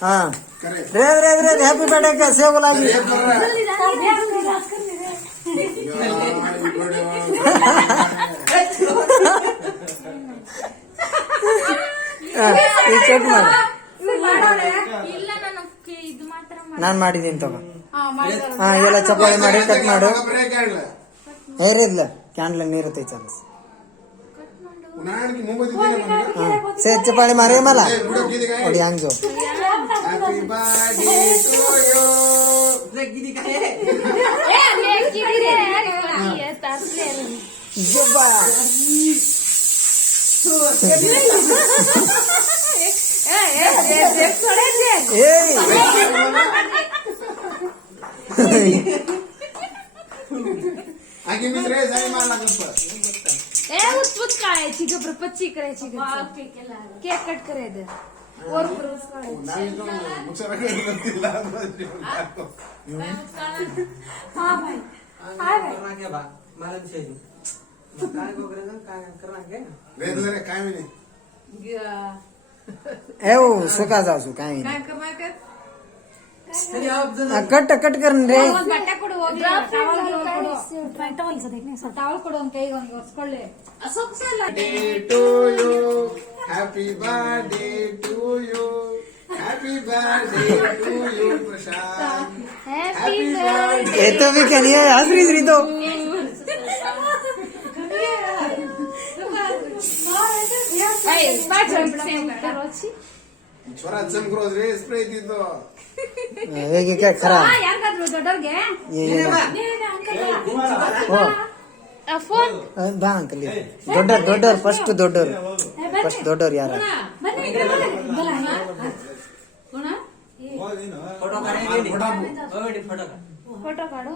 हाँ रे happy birthday का सेव लागी ಚೆಕ್ ಮಾಡು ನಾನು ಮಾಡಿದ್ದೀನಿ ತಗೋ ಹಾ ಎಲ್ಲ ಚಪಾಳಿ ಮಾಡಿ ಕಟ್ ಮಾಡು ಏರಿದ್ಲ ಕ್ಯಾಂಡ್ಲ ನೀರು ತೈಚಲ್ಲ से चपाड़ी मारे मला और यांग जो हैप्पी बर्थडे टू यू गिरी का है ये तासले जबा आगे मित्र जाई मार लागलं पर उत्पुत काढायची गप्र पच्ची करायची केक कट करायचं वर पुरवस हाँ भाई करना क्या बा मला विषय काय वगैरे काय करना क्या रे काय म्हणे ए वो सुका जासू काय काय करणार का कट कट कर रे ಬಟ್ಟೆ ಕೊಡು ಹೋಗಿ ಟವಲ್ ಸದಕ್ಕೆ ಟವಲ್ ಕೊಡು ಅಂತ ಕೈಗೆ ಅವನಿಗೆ ಒರೆಸ್ಕೊಳ್ಳಿ ಅಸೋಕ್ಸಲ್ಲ to you happy birthday to you happy birthday to you Prashant happy birthday ये तो भी क्या नहीं है हसरी श्री तो ಏಯ್ ಬಾಚ್ ಕರೋಚಿ छोरा जम क्रोज रे स्प्रे दितो ये क्या खरा ಯಾರ್ಗಾದ್ರು ದೊಡ್ಡವ್ರಿಗೆ ये ओ ಫೋನ್ ಬಾ ಅಂಕಲ್ ದೊಡ್ಡೋರ್ ಫಸ್ಟ್ ದೊಡ್ಡೋರ್ ಯಾರ ಬನ್ನಿ ಈ ಕಡೆ ಬನ್ನಿ ಗುಣ फोटो काढ ಫೋಟೋ ಕಾಡು